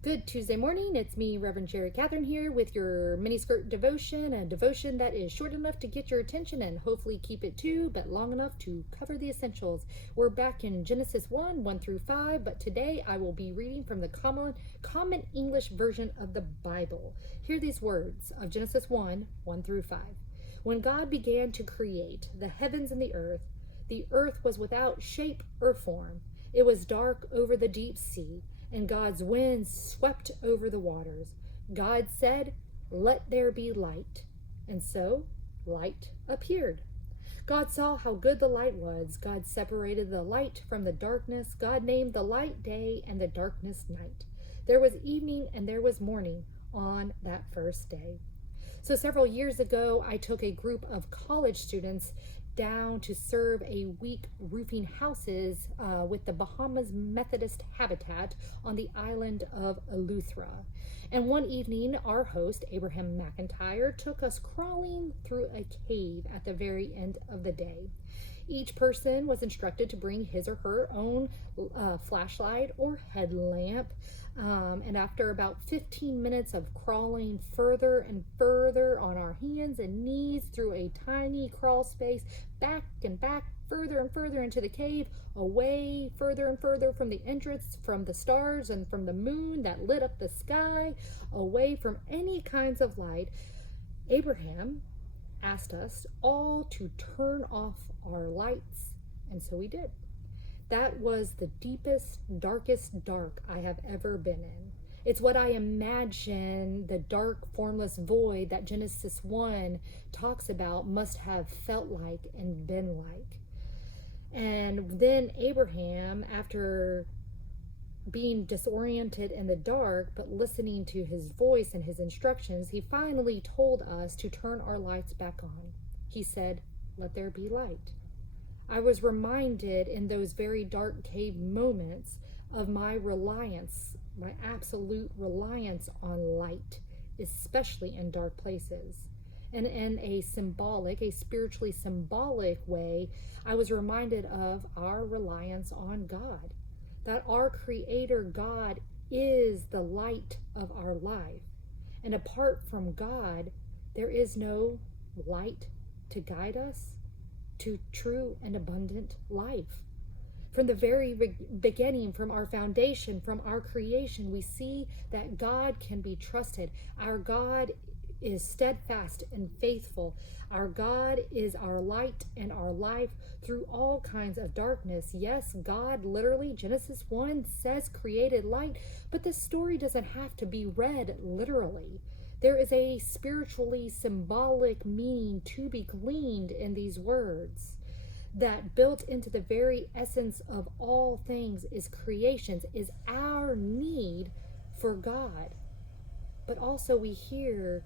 Good Tuesday morning. It's me, Reverend Jerry Catherine, here with your mini skirt devotion, a devotion that is short enough to get your attention and hopefully keep it too, but long enough to cover the essentials. We're back in Genesis 1 through 5, but today I will be reading from the Common English Version of the Bible. Hear these words of Genesis 1 through 5. When God began to create the heavens and the earth was without shape or form. It was dark over the deep sea, and God's wind swept over the waters. God said, "Let there be light." And so light appeared. God saw how good the light was. God separated the light from the darkness. God named the light day and the darkness night. There was evening and there was morning on that first day. So several years ago, I took a group of college students down to serve a week roofing houses with the Bahamas Methodist Habitat on the island of Eleuthera. And one evening, our host, Abraham McIntyre, took us crawling through a cave at the very end of the day. Each person was instructed to bring his or her own flashlight or headlamp. And after about 15 minutes of crawling further and further on our hands and knees through a tiny crawl space, back and back, further and further into the cave, away further and further from the entrance, from the stars and from the moon that lit up the sky, away from any kinds of light, Abraham asked us all to turn off our lights, and so we did. That was the deepest, darkest dark I have ever been in. It's what I imagine the dark, formless void that Genesis 1 talks about must have felt like and been like. And then Abraham, after being disoriented in the dark, but listening to his voice and his instructions, he finally told us to turn our lights back on. He said, "Let there be light." I was reminded in those very dark cave moments of my reliance, my absolute reliance on light, especially in dark places. And in a spiritually symbolic way, I was reminded of our reliance on God, that our Creator God is the light of our life. And apart from God, there is no light to guide us to true and abundant life. From the very beginning, from our foundation, from our creation, we see that God can be trusted. Our God is steadfast and faithful. Our God is our light and our life through all kinds of darkness. Yes, God literally, Genesis 1 says, created light, but this story doesn't have to be read literally. There is a spiritually symbolic meaning to be gleaned in these words, that built into the very essence of all things is creations, is our need for God. But also we hear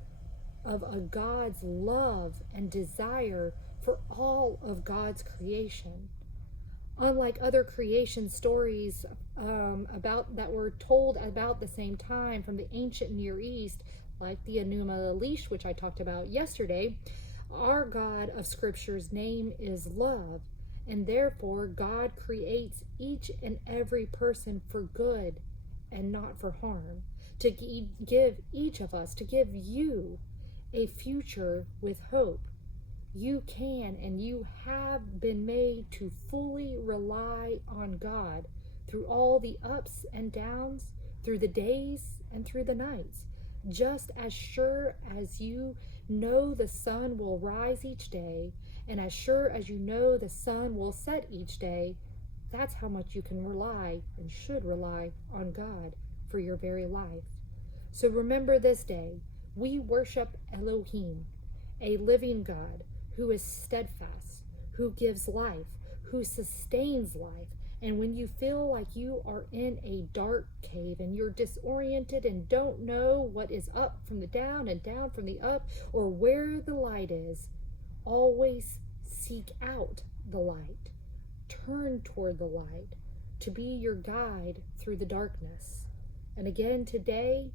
of a God's love and desire for all of God's creation. Unlike other creation stories about that were told about the same time from the ancient Near East, like the Enuma Elish, which I talked about yesterday, our God of Scripture's name is love, and therefore God creates each and every person for good and not for harm, to give each of us, to give you a future with hope. You can and you have been made to fully rely on God through all the ups and downs, through the days and through the nights. Just as sure as you know the sun will rise each day, and as sure as you know the sun will set each day, that's how much you can rely and should rely on God for your very life. So remember this day, we worship Elohim, a living God who is steadfast, who gives life, who sustains life. And when you feel like you are in a dark cave and you're disoriented and don't know what is up from the down and down from the up, or where the light is, always seek out the light. Turn toward the light to be your guide through the darkness. And again today,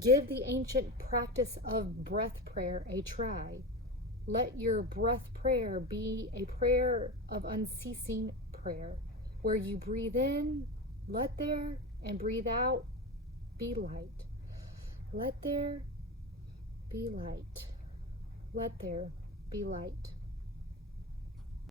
give the ancient practice of breath prayer a try. Let your breath prayer be a prayer of unceasing prayer, where you breathe in, let there, and breathe out, be light. Let there be light. Let there be light.